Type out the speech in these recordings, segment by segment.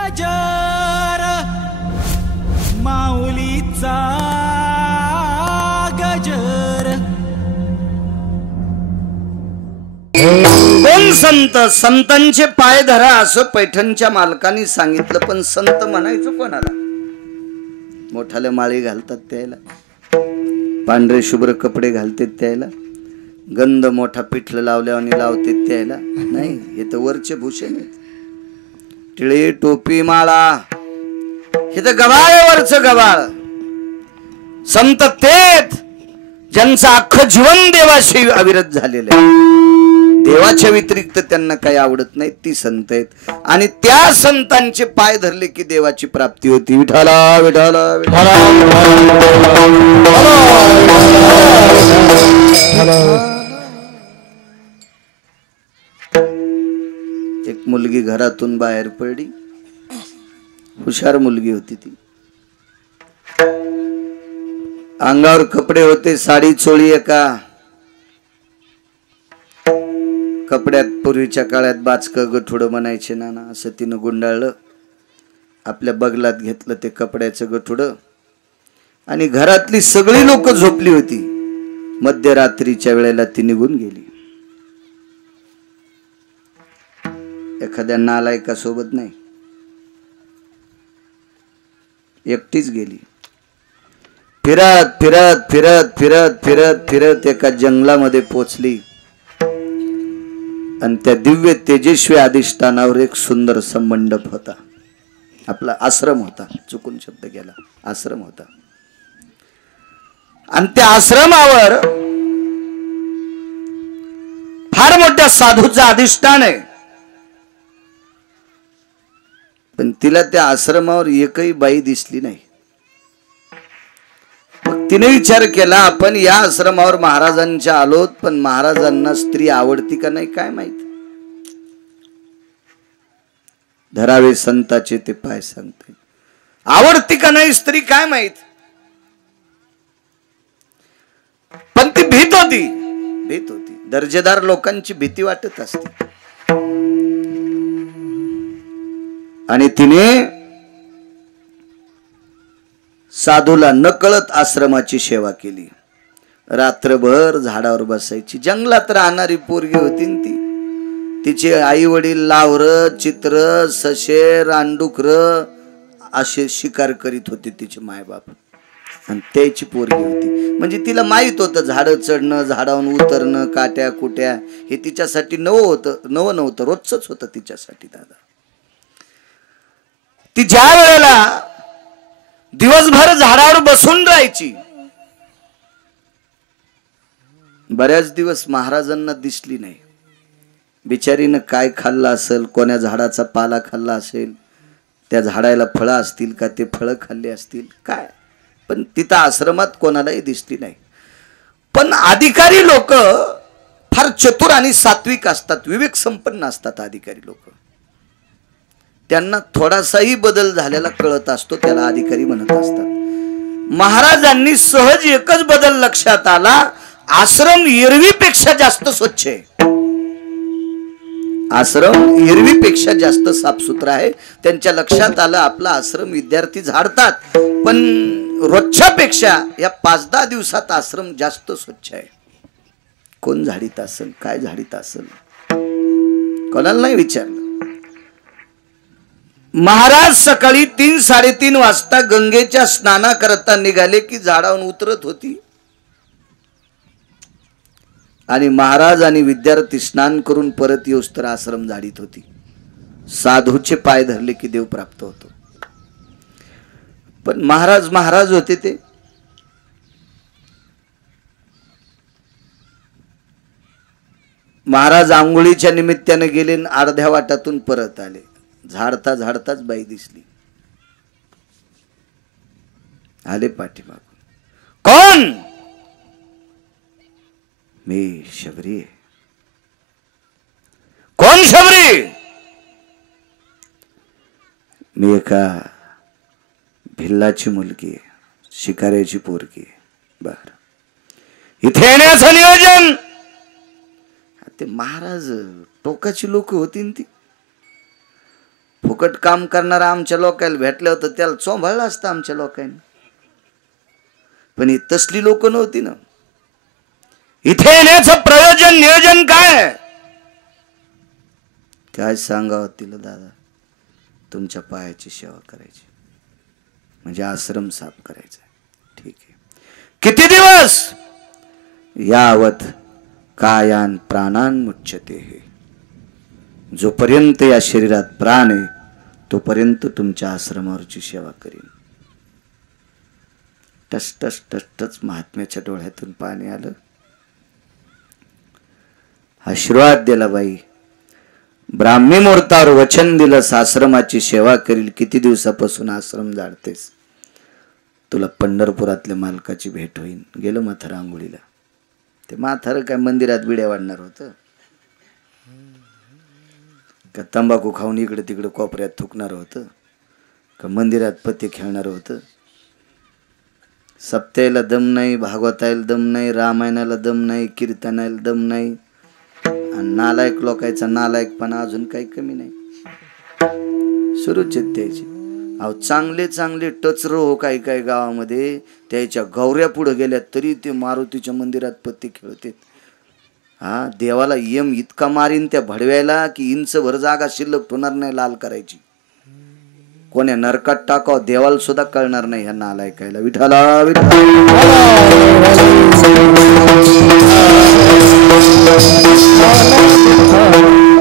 गजर माऊलीचा गजर। कोण संत? संतांचे पाय धरा असं पैठणच्या मालकांनी सांगितलं, पण संत म्हणायचं कोणाला? मोठाले माळी घालतात त्याला, पांढरे शुभ्र कपडे घालतात त्याला, गंध मोठा पिठलं लावल्याने लावते त्याला नाही, हे तर वरचे भूषण आहेत। टिळी टोपी माळा हे तर गवाळ वरचं गवाळ। संत तेच ज्यांचं अख्खं जीवन देवाशी अविरत झालेलं आहे, देवाच्या व्यतिरिक्त त्यांना काही आवडत नाही, ती संत आहेत। आणि त्या संतांचे पाय धरले की देवाची प्राप्ती होती। विठाला विठाला विठाला। एक मुलगी घरातून बाहेर पडली, हुशार मुलगी होती ती, अंगावर कपडे होते, साडी चोळी एका कपड्यात, पूर्वीच्या काळात बाचकं गठुडं म्हणायचे नाना, असं तिनं गुंडाळलं, आपल्या बगलात घेतलं ते कपड्याचं गठुडं, आणि घरातली सगळी लोक झोपली होती। मध्यरात्रीच्या वेळेला ती निघून गेली, एखाद्या नालायकासोबत नाही, एकटीच गेली। फिरत फिरत फिरत फिरत फिरत फिरत एका जंगलामध्ये पोचली, आणि त्या दिव्य तेजस्वी अधिष्ठानावर एक सुंदर मंडप होता, आपला आश्रम होता, चुकून शब्द गेला, आश्रम होता। आणि त्या आश्रमावर फार मोठ्या साधूचा अधिष्ठान आहे, पण तिला त्या आश्रमावर एकही बाई दिसली नाही। तिने विचार केला, आपण या आश्रमावर महाराजांच्या आलोत, पण महाराजांना स्त्री आवडती का नाही काय माहित। धरावे संताचे ते पाय सांगते, आवडती का नाही स्त्री काय माहित, पण ती भीत होती, भीत होती। दर्जेदार लोकांची भीती वाटत असते, आणि तिने साधूला नकळत आश्रमाची सेवा केली। रात्रभर झाडावर बसायची, जंगलात राहणारी पोरगी होती ती, तिचे आई वडील लावर, चित्र, सशे, रानडुकर असे शिकार करीत होते तिचे मायबाप, आणि त्याची पोरगी होती, म्हणजे तिला माहित होतं झाडं चढणं, झाडावरून उतरणं, काट्या कुट्या हे तिच्यासाठी नवं नव्हतं, रोजच होतं तिच्यासाठी। दादा ती ज्या वेळेला दिवसभर झाडावर बसून राहायची, बऱ्याच दिवस महाराजांना दिसली नाही। बिचारीनं काय खाल्लं असेल, कोण्या झाडाचा पाला खाल्ला असेल, त्या झाडाला फळं असतील का, ते फळं खाल्ली असतील काय, पण तिथं आश्रमात कोणालाही दिसली नाही। पण अधिकारी लोक फार चतुर आणि सात्विक असतात, विवेक संपन्न असतात अधिकारी लोक, त्यांना थोडासाही बदल झालेला कळत असतो, त्याला अधिकारी म्हणत असतात। महाराजांनी सहज एकच बदल लक्षात आला, आश्रम एरवीपेक्षा जास्त स्वच्छ आहे, आश्रम एरवीपेक्षा जास्त साफसुथरा आहे। त्यांच्या लक्षात आलं, आपला आश्रम विद्यार्थी झाडतात, पण रोजच्या पेक्षा या 5-10 दिवसात आश्रम जास्त स्वच्छ आहे। कोण झाडीत असेल, काय झाडीत असेल, कोणाला नाही विचारलं। महाराज सकाळी 3-3:30 वाजता गंगेच्या स्नानाकरता निघाले की झाडावरून उतरत होती, आणि महाराज आणि विद्यार्थी स्नान करून परत येऊस तर आश्रम झाडीत होती। साधूचे पाय धरले की देव प्राप्त होतो, पण महाराज होते ते, महाराज आंघोळीच्या निमित्ताने गेले, अर्ध्या वाटातून परत आले, झाडता झाडताच बाई दिसली, आले पाठीमागून, कोण? मी शबरी आहे। कोण शबरी? मी एका भिल्लाची मुलगी आहे, शिकाऱ्याची पोरगी आहे। बर, इथे येण्याचं नियोजन? ते महाराज टोकाची लोक होती ती, फुकट काम करणारा आमच्या लोकांना भेटलं होतं त्याला चोंभाळलं असतं आमच्या लोकांनी, पण ही तसली लोक नव्हती ना. इथे येण्याचं प्रयोजन नियोजन काय काय सांगावं तिला दादा. तुमच्या पायाची सेवा करायची म्हणजे आश्रम साफ करायचा. ठीक आहे. किती दिवस? यावत कायान प्राणान मुच्यते. जोपर्यंत या शरीरात प्राण आहे तोपर्यंत तुमच्या आश्रमावरची सेवा करीन. टस टस टस टच महात्म्याच्या डोळ्यातून पाणी आलं. आशीर्वाद दिला बाई. ब्राह्मी मुहूर्तावर वचन दिलं आश्रमाची सेवा करील. किती दिवसापासून आश्रम जाळतेस? तुला पंढरपुरातल्या मालकाची भेट होईल. गेलं म्हातारं आंघोळीला. ते म्हातारं काय मंदिरात बिड्या वाढणार होतं का? तंबाखू खाऊन इकडे तिकडे कोपऱ्यात थुकणार होतं का? मंदिरात पत्ते खेळणार होतं? सप्त्याला दम नाही, भागवतायला दम नाही, रामायणाला दम नाही, कीर्तनाला दम नाही, आणि नालायक लोकांचा नालायकपणा अजून काही कमी नाही. सुरूच आहेत त्याची. अहो चांगले चांगले टचर हो काही काही गावामध्ये त्याच्या गौऱ्या पुढे गेल्यात तरी ते मारुतीच्या मंदिरात पत्ते खेळतात. हा देवाला यम इतका मारीन त्या भडव्याला की इंचभर जागा शिल्लक ठेवणार नाही लाल करायची. कोण्या नरकात टाकाव देवाला सुद्धा कळणार नाही ह्या नालायकायला. विठाला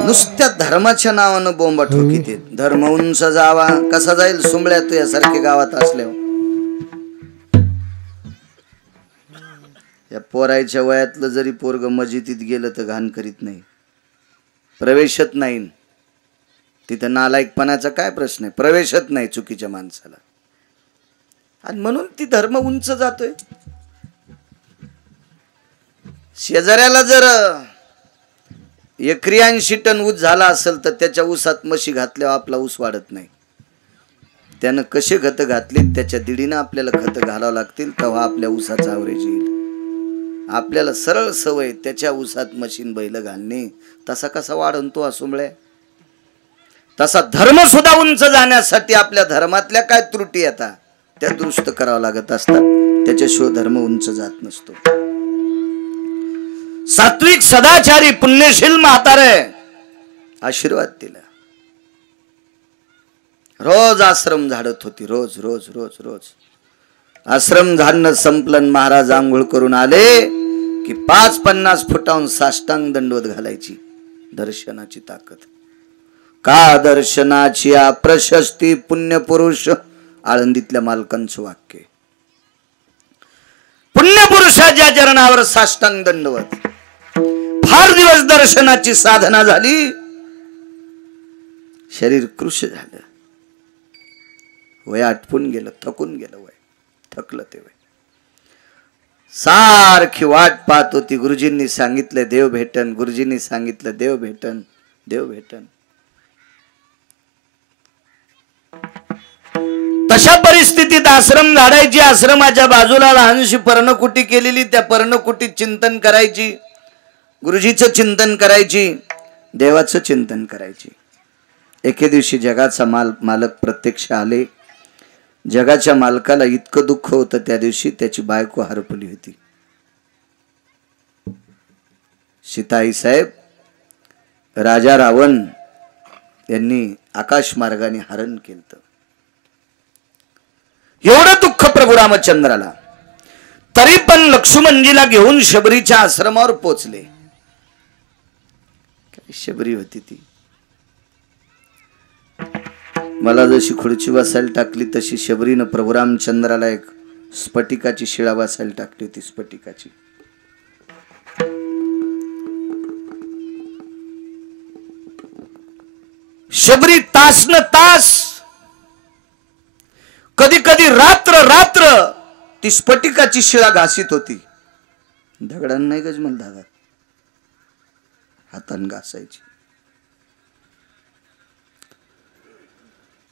नुसत्या धर्माच्या नावानं बोंबा ठोकीत. धर्म उंच जावा कसा जाईल सुंबळ्या तू यासारख्या गावात असल्यावर. या पोरायच्या वयातलं जरी पोरग मस्जिदीत गेलं तर घाण करीत नाही, प्रवेशत नाही. तिथं नालायकपणाचा काय प्रश्न आहे? प्रवेशत नाही चुकीच्या माणसाला. आणि म्हणून ती धर्म उंच जातोय. शेजाऱ्याला जर एकरी 80 टन ऊस झाला असेल तर त्याच्या ऊसात म्हशी घातल्यावर आपला ऊस वाढत नाही. त्यानं कसे खत घातले त्याच्या दिडीनं आपल्याला खत घालावं लागतील तेव्हा आपल्या ऊसाचा ॲव्हरेज येईल. आपल्याला सरळ सवय त्याच्या ऊसात मशीन बैल घालणे, तसा कसा वाढन तो असुंबळ्या? तसा धर्म सुद्धा उंच जाण्यासाठी आपल्या धर्मातल्या काय त्रुटी येतात त्या दुरुस्त करावं लागत असतात. त्याच्याशिवाय धर्म उंच जात नसतो. सात्विक सदाचारी पुण्यशील म्हातारे आशीर्वाद दिला. रोज आश्रम झाडत होती. रोज रोज रोज रोज आश्रम झाडणं संपलन. महाराज आंघोळ करून आले की 50 फुटाहून साष्टांग दंडवत घालायची. दर्शनाची ताकद. का दर्शनाची प्रशस्ती पुण्यपुरुष. आळंदीतल्या मालकांचं वाक्य. पुण्यपुरुषाच्या चरणावर साष्टांग दंडवत. फार दिवस दर्शनाची साधना झाली. शरीर कृश झालं. वय आटपून गेलं, थकून गेलं. वय थकलं ते वय. सारखी वाट पाहत होती. गुरुजींनी सांगितलं देव भेटन, गुरुजींनी सांगितलं देव भेटन, देव भेटन. तशा परिस्थितीत आश्रम झाडायची. आश्रमाच्या बाजूला लहानशी पर्णकुटी केलेली. त्या पर्णकुटीत चिंतन करायची. गुरुजीचं चिंतन करायची. देवाचं चिंतन करायची. एके दिवशी जगाचा मालक प्रत्यक्ष आले. जगाच्या मालकाला इतकं दुःख होतं त्या दिवशी. त्याची बायको हरपली होती. सीताई साहेब राजा रावण यांनी आकाश मार्गाने हरण केलं. एवढं दुःख प्रभू रामचंद्राला. तरी पण लक्ष्मणजीला घेऊन शबरीच्या आश्रमावर पोचले. काय शबरी होती ती. मला जशी खुर्ची बसायला टाकली तशी शबरीनं प्रभू रामचंद्राला एक स्फटिकाची शिळा बसायला टाकली होती. स्फटिकाची. शबरी तास न तास, कधी कधी रात्र रात्र ती स्फटिकाची शिळा घासीत होती. दगडांना नाही गजमल धागा, हातान घासायची.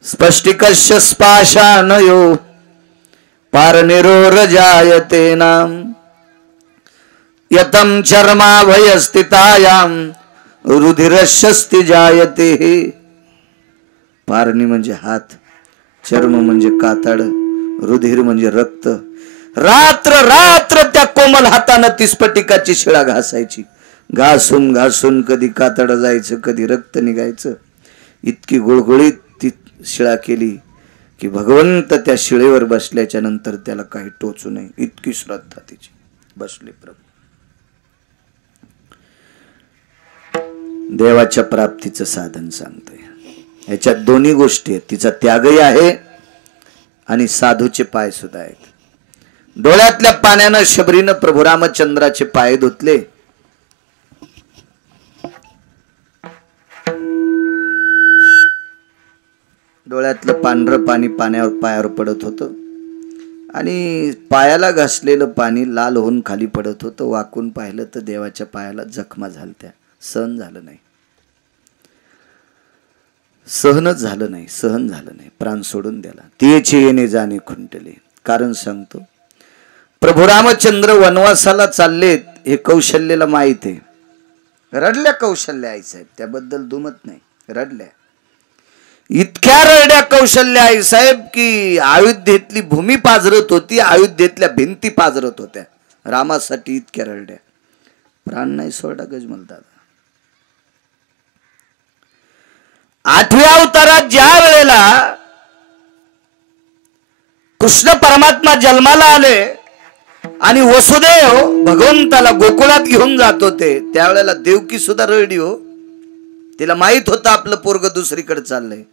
स्फटिकस्य स्पाशानयो पारनिरोर जायते नाम यतम चर्माभयस्थितायाम रुधिरशस्ति जायते. पारणी म्हणजे हात, चर्म म्हणजे कातड, रुधिर म्हणजे रक्त. रात्र रात्र त्या कोमल हातानं ती स्फटिकाची शिळा घासायची. घासून घासून कधी कातड जायचं, कधी रक्त निघायचं. इतकी गुळगुळीत ती शिळा केली की भगवंत त्या शिळेवर बसल्याच्या नंतर त्याला काही टोचू नये इतकी श्रद्धा तिची. बसले प्रभू. देवाच्या प्राप्तीचं साधन सांगतोय. याच्यात दोन्ही गोष्टी आहेत. तिचा त्यागही आहे आणि साधूचे पाय सुद्धा आहेत. डोळ्यातल्या पाण्यानं शबरीनं प्रभू रामचंद्राचे पाय धुतले. डोळ्यातलं पांढरं पाणी पायावर पडत होतं आणि पायाला घासलेलं पाणी लाल होऊन खाली पडत होतं. वाकून पाहिलं तर देवाच्या पायाला जखमा झालत्या. सहन झालं नाही, सहन झालं नाही. प्राण सोडून द्याला. तिचे येणे जाणे खुंटले. कारण सांगतो, प्रभू रामचंद्र वनवासाला चाललेत हे कौशल्याला माहित आहे. रडल्या कौशल्या आई साहेब, त्याबद्दल दुमत नाही. रडल्या, इतक्या रडल्या कौशल्या आई साहेब की अयोध्येतली भूमी पाजरत होती, अयोध्येतल्या भिंती पाजरत होत्या. रामासाठी इतक्या रडल्या. प्राण नाही सोडा गजमल दादा. 8व्या अवतारात ज्या वेळेला कृष्ण परमात्मा जन्माला आले आणि वसुदेव भगवंताला गोकुळात घेऊन जात होते, त्यावेळेला देवकी सुद्धा रडली हो. तिला माहित होतं आपलं पोरग दुसरीकडे चाललंय.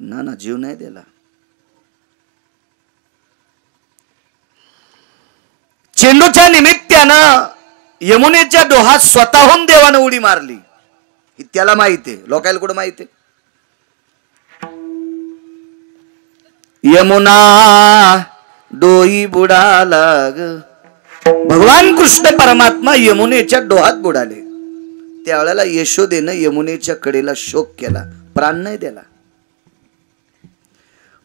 ना जीव नाही दिला. चेंडूच्या निमित्तानं यमुनेच्या डोहात स्वतःहून देवानं उडी मारली. त्याला माहिती आहे, लोकांना कुठं माहिती आहे. यमुना डोई बुडाला ग. भगवान कृष्ण परमात्मा यमुनेच्या डोहात बुडाले. त्यावेळेला यशोदेनं यमुनेच्या कडेला शोक केला, प्राण नाही दिला.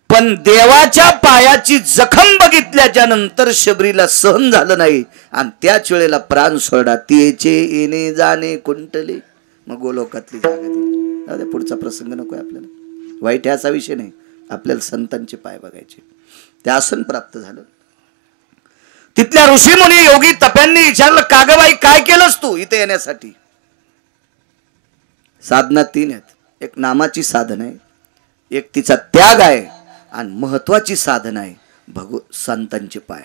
पण देवाच्या पायाची जखम बघितल्याच्या नंतर शबरीला सहन झालं नाही आणि त्याच वेळेला प्राण सोडा. तिचे येणे जाणे कुंटले. मग गोलोकातली जागा दिली. पुढचा प्रसंग नकोय आपल्याला. वाईट याचा विषय नाही, आपल्याला संतांचे पाय बघायचे. ते आसन प्राप्त झालं. तिथल्या ऋषीमुनी योगी तप्यांनी विचारलं, कागबाई काय केलंस तू इथे येण्यासाठी? साधना 3 आहेत. एक नामाची साधना आहे, एक तिचा त्याग आहे आणि महत्वाची साधना आहे संतांचे पाय.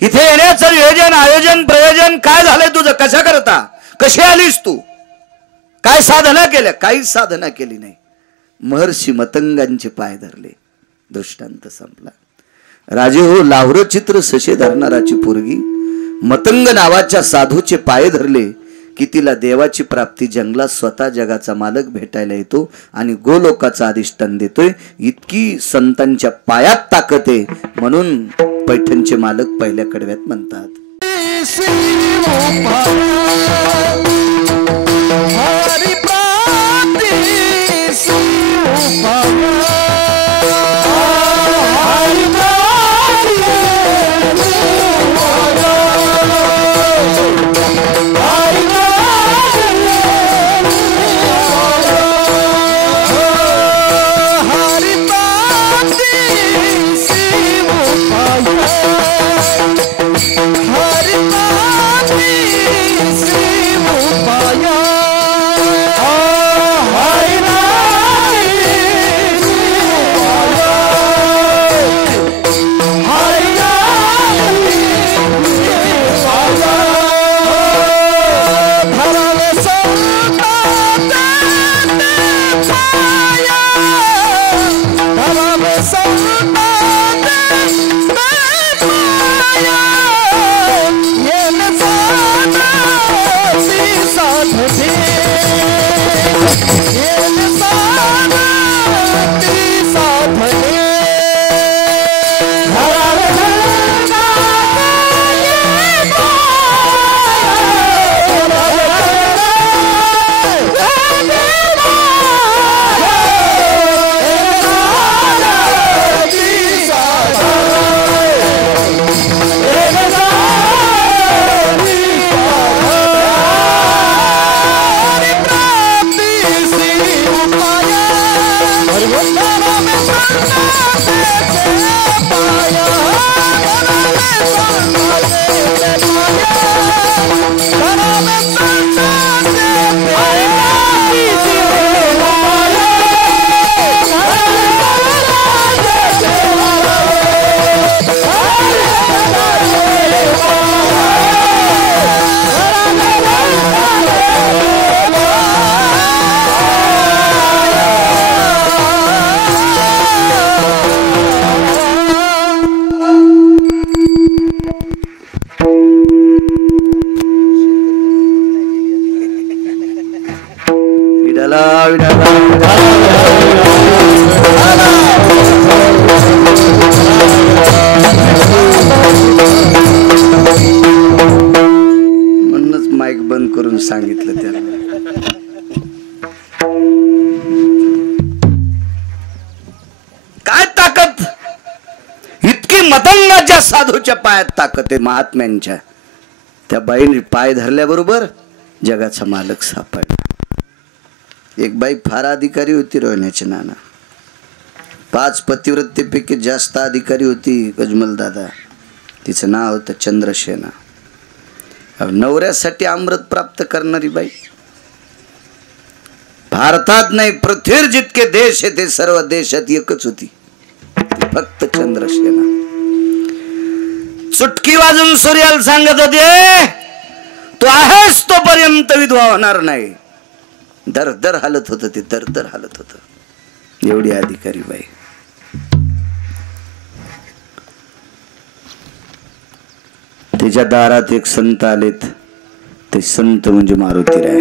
इथे येण्याचं नियोजन, आयोजन, प्रयोजन काय झालंय तुझं? कशा करता? कशी आलीस तू? काय साधना केल्या? काहीच साधना केली नाही. महर्षी मतंगांचे पाय धरले. दृष्टांत संपला. राजे हो, लावरं चित्र सशे धरणाराची पोरगी मतंग नावाच्या साधूचे पाय धरले की तिला देवाची प्राप्ती, जंगलात स्वतः जगाचा मालक भेटायला येतो आणि गोलोकाचा अधिष्ठान देतोय. इतकी संतांच्या पायात ताकद आहे. म्हणून पैठणचे मालक पहिल्या कडव्यात म्हणतात, म्हणूनच माईक बंद करून सांगितलं त्याला. काय ताकद, इतकी मतंगाच्या साधूच्या पायात ताकद आहे महात्म्यांच्या. त्या बाईने पाय धरल्याबरोबर जगाचा मालक सापडला. एक बाई फार अधिकारी होती रोहण्याची नाना. 5 पतिव्रतेपैकी जास्त अधिकारी होती गजमल दादा. तिचं नाव होतं चंद्रसेना. नवऱ्यासाठी अमृत प्राप्त करणारी बाई. भारतात नाही पृथ्वीवर जितके देश आहे ते सर्व देशात एकच होती, फक्त चंद्रसेना. चुटकी वाजून सूर्याला सांगत होते तू आहेस तोपर्यंत विधवा होणार नाही. दर दर हालत होत ते, दर दर हालत होत. एवढी अधिकारी बाई. तिच्या दारात एक संत आलेत. ते संत म्हणजे मारुतीराय.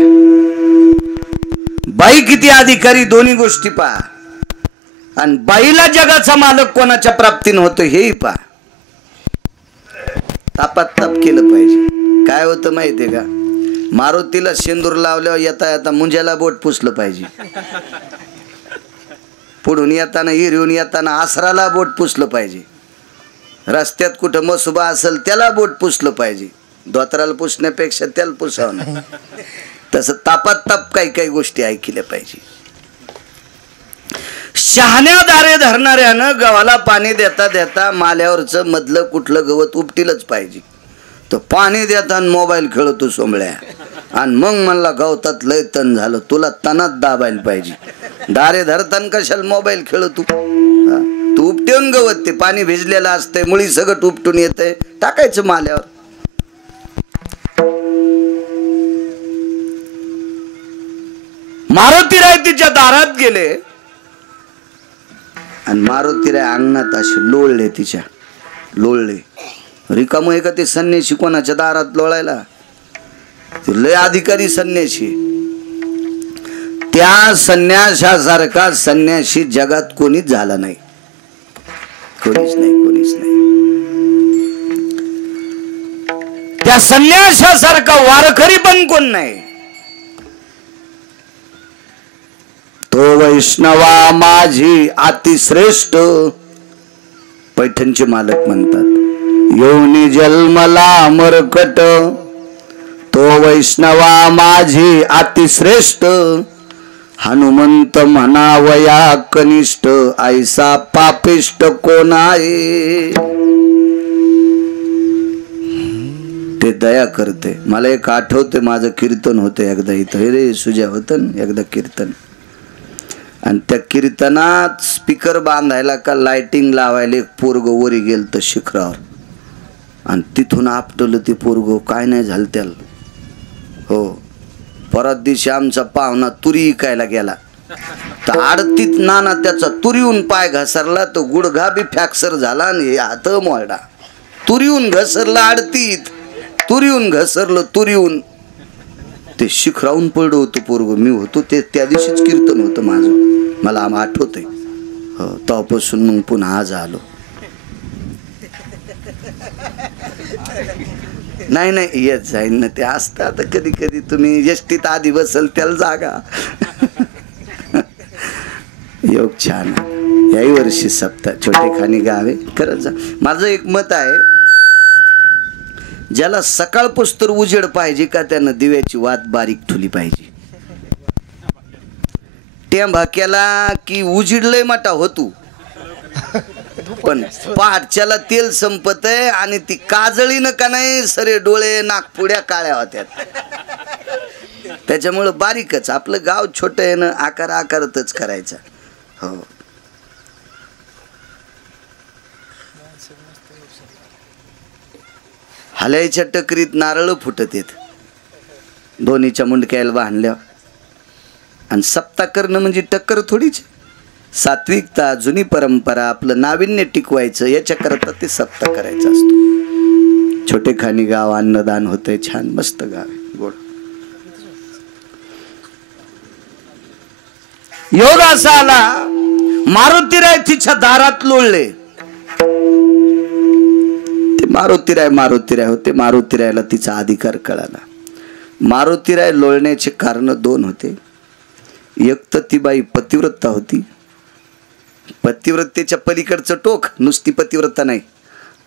बाई किती अधिकारी, दोन्ही गोष्टी पहा. आणि बाईला जगाचा मालक कोणाच्या प्राप्तीनं होतो हेही पहा. तापात ताप केलं पाहिजे. काय होतं माहितीये का, मारुतीला शेंदूर लावल्यावर येता येता मुंज्याला बोट पुसलं पाहिजे. पुढून येताना हिरवून येताना आसराला बोट पुसलं पाहिजे. रस्त्यात कुठं मसुबा असेल त्याला बोट पुसलं पाहिजे. धोत्राला पुसण्यापेक्षा त्याला पुसावं नाही. तसं तापात ताप काही काही गोष्टी ऐकल्या पाहिजे. शहाण्या दारे धरणाऱ्यानं गव्हाला पाणी देता देता माल्यावरचं मधलं कुठलं गवत उपटीलच पाहिजे. तो पाणी देताना मोबाईल खेळतो सोमळ्या. आणि मग म्हणला गवतात लय तण झालं, तुला तणात दाबायला पाहिजे. दारे धरताना कशाला मोबाईल खेळतो. तू उपटेऊन गवत, ते पाणी भिजलेलं असतंय, मुळी सगळं उपटून येतंय, टाकायचं माल्यावर. मारुतीराय तिच्या दारात गेले आणि मारुतीराय अंगणात असे लोळले. तिच्या लोळले. रिकाम आहे का ते संन्याशी कोणाच्या दारात लोळायला. ते लय अधिकारी संन्याशी. त्या संन्याशासारखा संन्याशी जगात कोणीच झाला नाही. कोणीच नाही, कोणीच नाही. त्या संन्याशासारखा वारकरी पण कोण नाही. तो वैष्णवा माझी अतिश्रेष्ठ. पैठणचे मालक म्हणतात योनी जन्मला मरकट. तो वैष्णवा माझी अतिश्रेष्ठ. हनुमंत म्हणावया कनिष्ठ. ऐसा पापिष्ट कोण आहे. ते दया करते. मला एक आठवते, माझं कीर्तन होतं एकदा इथं. हे रे सुजा होतं एकदा कीर्तन. आणि त्या कीर्तनात स्पीकर बांधायला का लाइटिंग लावायला एक पोरग वरी गेल तर शिखरावर. आणि तिथून आपटलं ते पोरग. काय नाही झालं त्याला. हो, परत दिवशी आमचा पाहुणा तुरी इकायला गेला तर आडतीत नाना त्याचा तुरीहून पाय घसरला. तो गुडघा बी फ्रॅक्चर झाला आणि हात मोडला. तुरीहून घसरला आडतीत. तुरीहून घसरलं. तुरीहून ते शिखरावून पडलं होतं पोरग. मी होतो ते, त्या दिवशीच कीर्तन होतं माझं. मला आठवतंय. हो, तेव्हापासून मग पुन्हा आज आलो. नाही नाही येत जाईन ना. ते असतात कधी कधी. तुम्ही एसटीत आधी बसल त्याला जागा. योग छान. याही वर्षी सप्ताह छोटेखानी गावे करत जा. माझं एक मत आहे, ज्याला सकाळ पुस्तर उजेड पाहिजे का त्यानं दिव्याची वात बारीक ठुली पाहिजे. टेंभा केला की उजिडलंय मोठा होतो. पण पाठच्याला तेल संपत आहे आणि ती काजळीनं का नाही सरे डोळे नाकपुड्या काळ्या होत्यात. त्याच्यामुळं बारीकच आपलं गाव छोटं आहे ना, आकारातच करायचा. हो हल्याच्या टकरीत नारळ फुटत येत दोन्हीच्या मुंडक्याला बांधल्या. आणि सप्ता करणं म्हणजे टक्कर थोडीच. सात्विकता जुनी परंपरा आपलं नाविन्य टिकवायचं याच्याकरता ते सप्ता करायचं असतो. छोटे खानी गाव अन्नदान होतंय. छान मस्त गाव आहे गोड. योग असा आला मारुतीराय तिच्या दारात लोळले. ते मारुतीराय होते. मारुतीरायला तिचा अधिकार कळाला. मारुतीराय लोळण्याचे कारण दोन होते. एक तर ती बाई पतिव्रता होती. पतिव्रतेच्या पलीकडचं टोक, नुसती पतिव्रता नाही,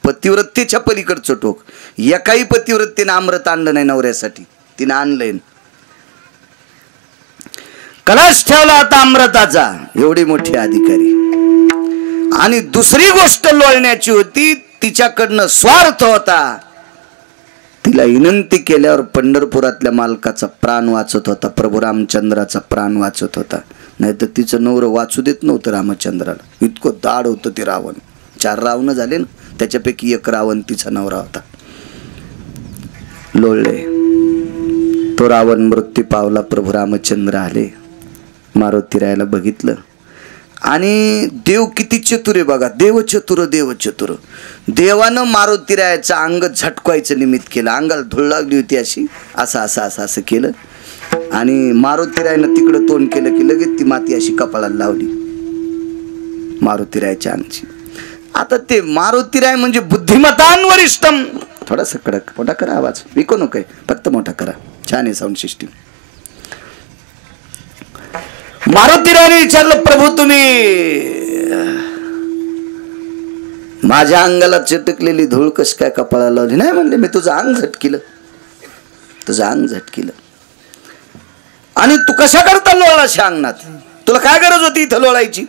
पतिव्रतेच्या पलीकडचं टोक. एकाही पतिव्रतेनं अमृत आणलं नाही नवऱ्यासाठी, तिनं आणलंय. कलश ठेवला होता अमृताचा, एवढी मोठी अधिकारी. आणि दुसरी गोष्ट लोळण्याची होती, तिच्याकडनं स्वार्थ होता. तिला विनंती केल्यावर पंढरपुरातल्या मालकाचा प्राण वाचत होता, प्रभू रामचंद्राचा प्राण वाचत होता. नाही तर तिचं नवरं वाचू देत नव्हतं रामचंद्राला. इतकं दाढ होतं ते रावण. 4 रावण झाले ना, त्याच्यापैकी एक रावण तिचा नवरा होता. लोळले. तो रावण मृत्यू पावला. प्रभू रामचंद्र आले. मारुतीरायला बघितलं. आणि देव किती चतुर आहे बघा. देव चतुर. देवानं मारुतीरायाचं अंग झटकवायचं निमित्त केलं. अंगाला धूळ लागली होती अशी, असं केलं. आणि मारुतीरायनं तिकडं तोंड केलं की लगेच ती माती अशी कपाळाला लावली मारुतीरायाच्या अंगची. आता ते मारुतीराय म्हणजे बुद्धिमतान वरिष्ठम. थोडासा कडक मोठा करा आवाज, विको नको फक्त मोठा करा. छान आहे साऊंड सिस्टीम. मारुतीरायने विचारलं, प्रभू तुम्ही माझ्या अंगाला चिटकलेली धूळ कस काय कपाळाला लावली? नाही म्हणले, मी तुझं अंग झटकिलं. आणि तू कशा करता लोळला अंगणात? तुला काय गरज होती इथं लोळायची?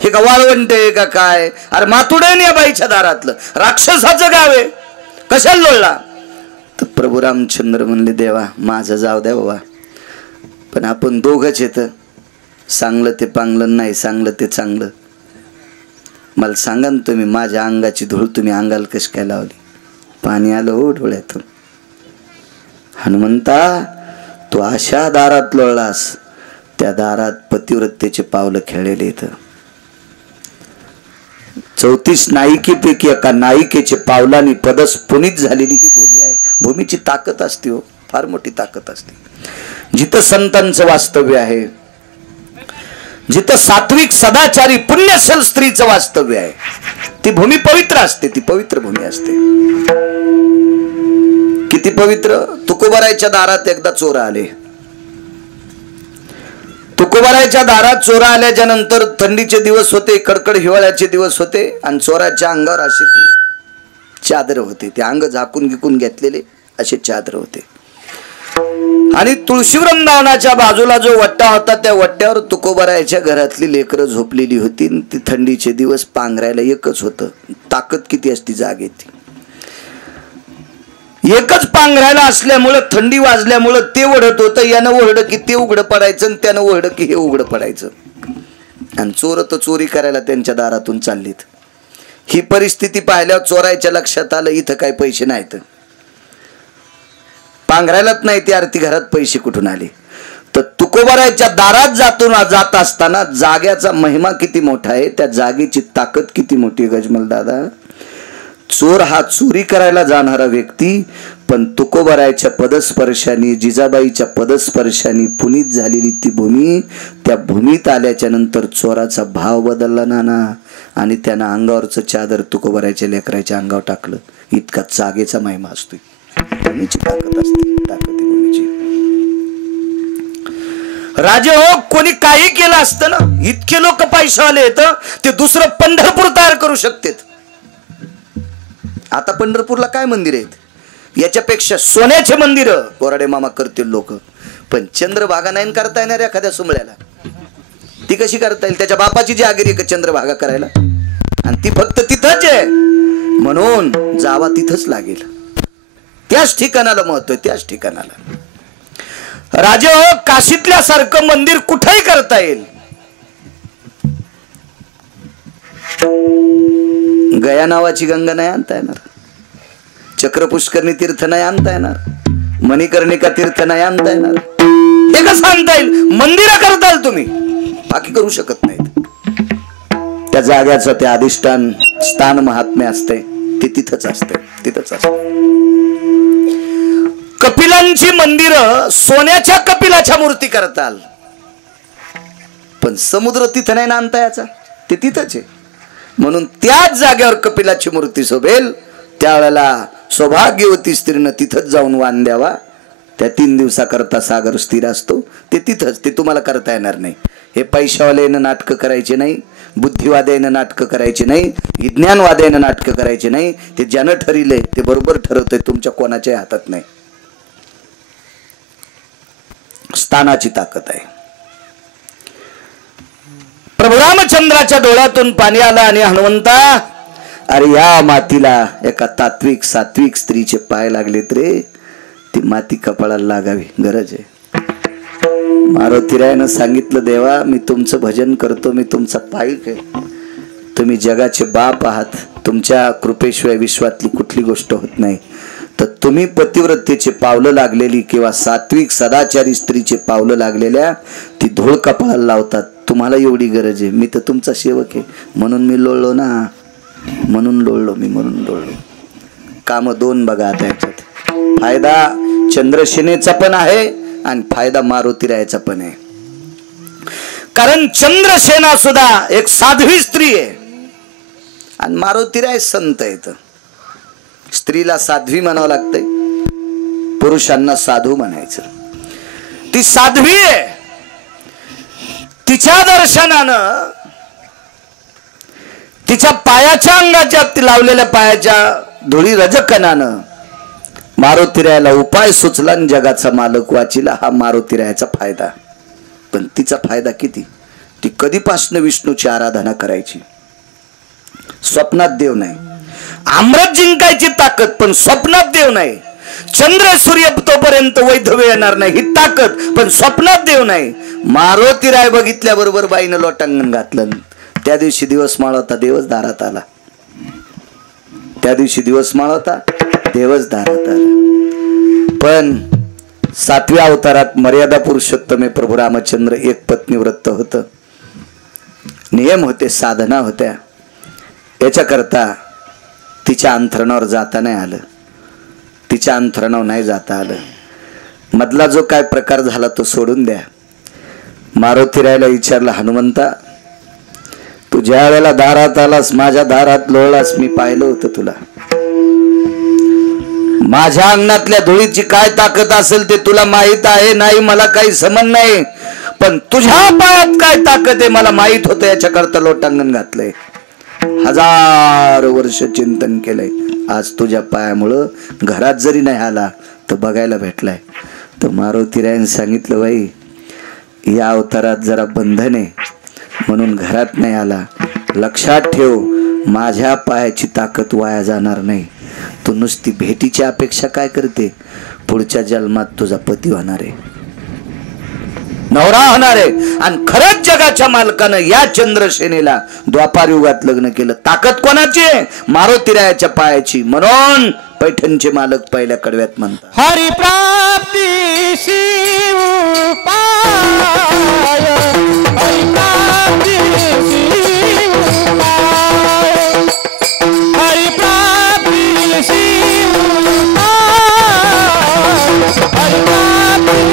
हे का वाळवंट आहे का काय? अरे मातुड आहे या बाईच्या दारातलं, राक्षसाचं गाव आहे, कशाला लोळला? तर प्रभू रामचंद्र म्हणले, देवा माझं जाऊ द्या बाबा, पण आपण दोघंच येतं. चांगलं ते पांगलं, नाही चांगलं ते चांगलं. मला सांगा ना तुम्ही, माझ्या अंगाची धूळ तुम्ही अंगाला कशी काय लावली? पाणी आलं हो डोळ्यातून. हनुमंता तू अशा दारात लोळलास, त्या दारात पतिव्रतेचे पावलं खेळलेले इथं. 34 नायिकेपैकी एका नायिकेचे पावलांनी पदस पुनीत झालेली ही भूमी आहे. भूमीची ताकद असते हो, फार मोठी ताकद असते. जिथं संतांचं वास्तव्य आहे, जिथं सात्विक सदाचारी पुण्यशील स्त्रीचं वास्तव्य आहे, ती भूमी पवित्र असते. ती पवित्र भूमी असते. किती पवित्र? तुकोबारायच्या दारात एकदा चोर आले. तुकोबारायच्या दारात चोर आल्याच्या नंतर थंडीचे दिवस होते, कडकड हिवाळ्याचे दिवस होते. आणि चोराच्या अंगावर अशी ती चादर होते. ते अंग झाकून गिकून घेतलेले असे चादर होते. आणि तुळशी वृंदावनाच्या बाजूला जो वट्टा होता, त्या वट्ट्यावर तुकोबारायच्या घरातली लेकरं झोपलेली होती. ती थंडीचे दिवस पांघरायला एकच होतं. ताकद किती असती जागेत, एकच पांघरायला असल्यामुळं, थंडी वाजल्यामुळं ते ओढत होतं. यानं ओढलं की ते उघडं पडायचं, आणि त्यानं ओढलं की हे उघडं पडायचं. आणि चोर तर चोरी करायला त्यांच्या दारातून चाललीत. ही परिस्थिती पाहिल्यावर चोरायच्या लक्षात आलं, इथं काही पैसे नाहीत, पांघरायलाच नाही ती आरती, घरात पैसे कुठून आले? तर तुकोबारायच्या दारात जात असताना जाग्याचा महिमा किती मोठा आहे, त्या जागेची ताकद किती मोठी आहे गजमल दादा. चोर हा चोरी करायला जाणारा व्यक्ती, पण तुकोबारायच्या पदस्पर्शाने, जिजाबाईच्या पदस्पर्शाने पुनीत झालेली ती भूमी, त्या भूमीत आल्याच्या नंतर चोराचा भाव बदलला नाना. आणि त्यानं अंगावरचं चादर तुकोबारायच्या लेकराच्या अंगावर टाकलं. इतका जागेचा महिमा असतो. भूमीची ताकद असते, ताकद आहे भूमीची. राजे हो, कोणी काही केलं असतं ना, इतके लोक पैशावाले आहेत, ते दुसरं पंढरपूर तयार करू शकतात. आता पंढरपूरला काय मंदिर आहेत? याच्यापेक्षा सोन्याचे मंदिर बोराडे मामा करतील लोक. पण चंद्रभागा नाही करता येणार एखाद्या सुमळ्याला. ती कशी करता येईल? त्याच्या बापाची जी आगिरी का चंद्रभागा करायला? आणि ती फक्त तिथंच आहे, म्हणून जावा तिथंच लागेल. त्याच ठिकाणाला महत्व आहे, त्याच ठिकाणाला. राजे हो, काशीतल्या सारखं मंदिर कुठेही करता येईल. गया नावाची गंगा नाही आणता येणार, चक्र पुष्करणी तीर्थ नाही आणता येणार, मणिकर्णिका तीर्थ नाही आणता येणार. हे कसं आणता येईल? मंदिर करताल तुम्ही, बाकी करू शकत नाहीत. त्या जाग्याचं ते अधिष्ठान स्थान महात्म्य असते, ते तिथंच असते, तिथंच असते. कपिलांची मंदिरं सोन्याच्या कपिलाच्या मूर्ती करताल, पण समुद्र तिथं नाही आणता याचा, ते तिथंच आहे. म्हणून त्याच जागेवर कपिलाची मूर्ती शोभेल, त्यावेळेला सौभाग्यवती स्त्रीनं तिथंच जाऊन वाण द्यावा. त्या 3 दिवसाकरता सागर स्थिर असतो, ते तिथंच, ते तुम्हाला करता येणार नाही. हे पैशावाल्यानं नाटकं करायचे नाही, बुद्धिवाद्यानं नाटकं करायचे नाही, विज्ञानवाद्यानं नाटकं करायचे नाही. ते ज्यानं ठरिले ते बरोबर ठरवतंय, तुमच्या कोणाच्याही हातात नाही. स्थानाची ताकद आहे. प्रभू रामचंद्राच्या डोळ्यातून पाणी आलं आणि हनुमंता, अरे या मातीला एका तात्विक सात्विक स्त्रीचे पाय लागलेत रे, ती माती कपाळाला लागावी, गरज आहे. मारुतीरायानं सांगितलं, देवा मी तुमचं भजन करतो, मी तुमचा पाईक आहे, तुम्ही जगाचे बाप आहात, तुमच्या कृपेशिवाय विश्वातली कुठली गोष्ट होत नाही. तर तुम्ही पतिव्रतेचे पावलं लागलेली किंवा सात्विक सदाचारी स्त्रीचे पावलं लागलेल्या ती धूळ कपाळाला लावतात, तुम्हाला एवढी गरज आहे. मी तर तुमचा सेवक आहे, म्हणून मी लोळलो ना, म्हणून लोळलो मी, म्हणून लोळलो. काम 2 बघा आता याच्यात. फायदा चंद्रसेनेचा पण आहे आणि फायदा मारुतीरायाचा पण आहे. कारण चंद्रसेना सुद्धा एक साध्वी स्त्री आहे आणि मारुतीराय संत आहेत. स्त्रीला साध्वी म्हणावं लागतंय, पुरुषांना साधू म्हणायचं. ती साध्वी आहे, तिच्या दर्शनानं, तिच्या पायाच्या अंगाच्या लावलेल्या पायाच्या धुळी रजकणानं मारुतीरायाला उपाय सुचला आणि जगाचा मालक वाचिला. हा मारुतीरायाचा फायदा. पण तिचा फायदा किती? ती कधीपासून विष्णूची आराधना करायची, स्वप्नात देव नाही. अमृत जिंकायची ताकद, पण स्वप्नात देव नाही. चंद्र सूर्य तोपर्यंत वैधव्य येणार नाही ही ताकद, पण स्वप्नात देव नाही. मारुतीराय बघितल्याबरोबर बाईनं लोटांगण घातलं. त्या दिवशी दिवस माळ होता, देवच दारात आला. त्या दिवशी दिवस माळ होता, देवच दारात आला. पण 7व्या अवतारात मर्यादा पुरुषोत्तम प्रभू रामचंद्र एक पत्नी व्रत होतं, नियम होते, साधना होत्या. याच्याकरता तिच्या अंथरणावर जाता नाही आलं, तिच्या अंथरणावर नाही जाता आलं. मधला जो काय प्रकार झाला तो सोडून द्या. मारुतीरायाला विचारलं, हनुमंता तू ज्या वेळेला दारात आलास, माझ्या दारात लोळलास, मी पाहिलं होतं तुला. माझ्या अंगणातल्या धुळीची काय ताकद असेल ते तुला माहित आहे नाही, मला काही समज नाही. पण तुझ्या पायात काय ताकद आहे मला माहित होतं, याच्याकरता लोटांगण घातलंय. 1000 वर्ष चिंतन केलंय. आज तुझ्या पायामुळं घरात जरी नाही आला तर बघायला भेटलाय. तर मारुतीरायाने सांगितलं, बाई या अवतारात जरा बंधन आहे म्हणून घरात नाही आला. लक्षात ठेव, माझ्या पायाची ताकद वाया जाणार नाही. तू नुसती भेटीची अपेक्षा काय करते? पुढच्या जन्मात तुझा पती होणार आहे, नवरा होणार आहे. आणि खरंच जगाच्या मालकानं या चंद्रसेनेला द्वापार युगात लग्न केलं. ताकद कोणाची? मारुतीरायाच्या पायाची. म्हणून पैठणचे मालक पहिल्या कडव्यात म्हणतात, हरी प्राप्ती शिव पाय, हरी प्राप्ती शिव पाय, हरी प्राप्ती शिव पाय, हरी प्राप्ती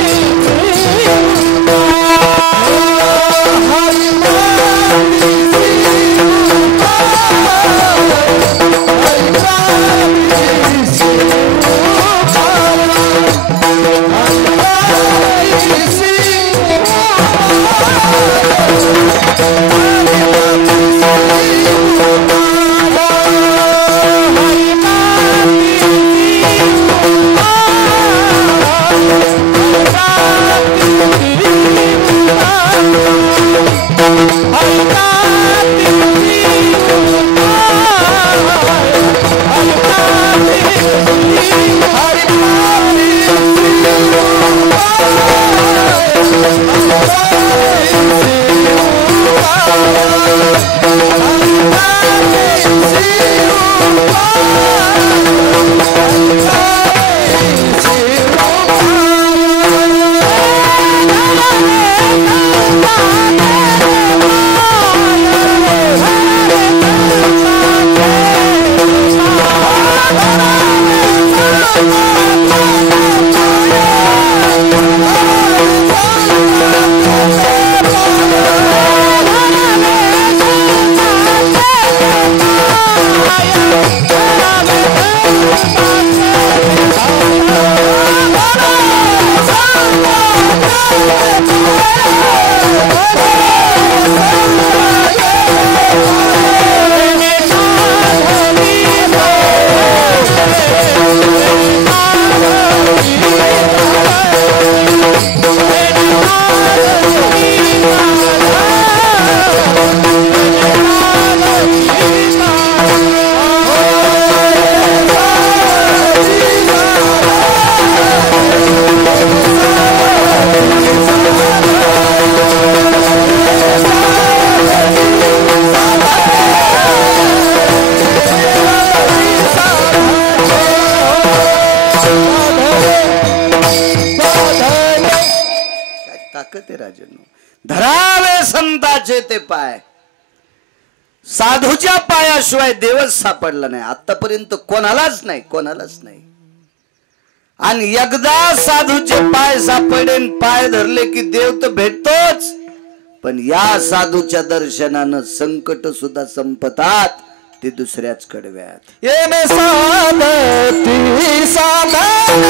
साधूच्या पायाशिवाय देवच सापडला नाही आतापर्यंत, कोणालाच नाही. आणि एकदा साधूचे पाय सापडेन, पाय धरले की देव तर भेटतोच, पण या साधूच्या दर्शनानं संकट सुद्धा संपतात, ते दुसऱ्याच कडव्यात. येणे साधती साधन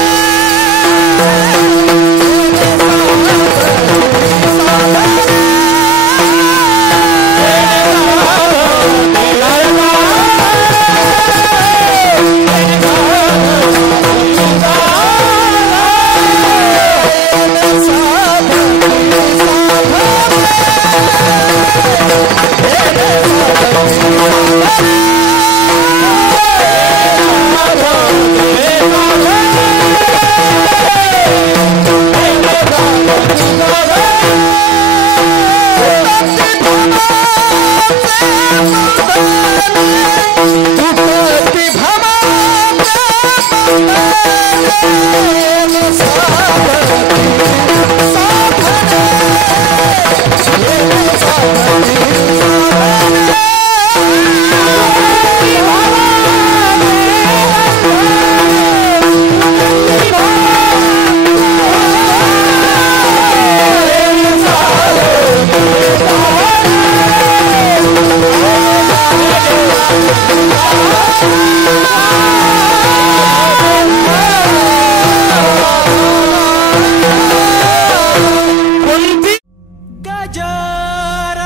गजर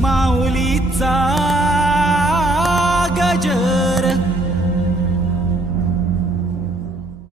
माऊलीचा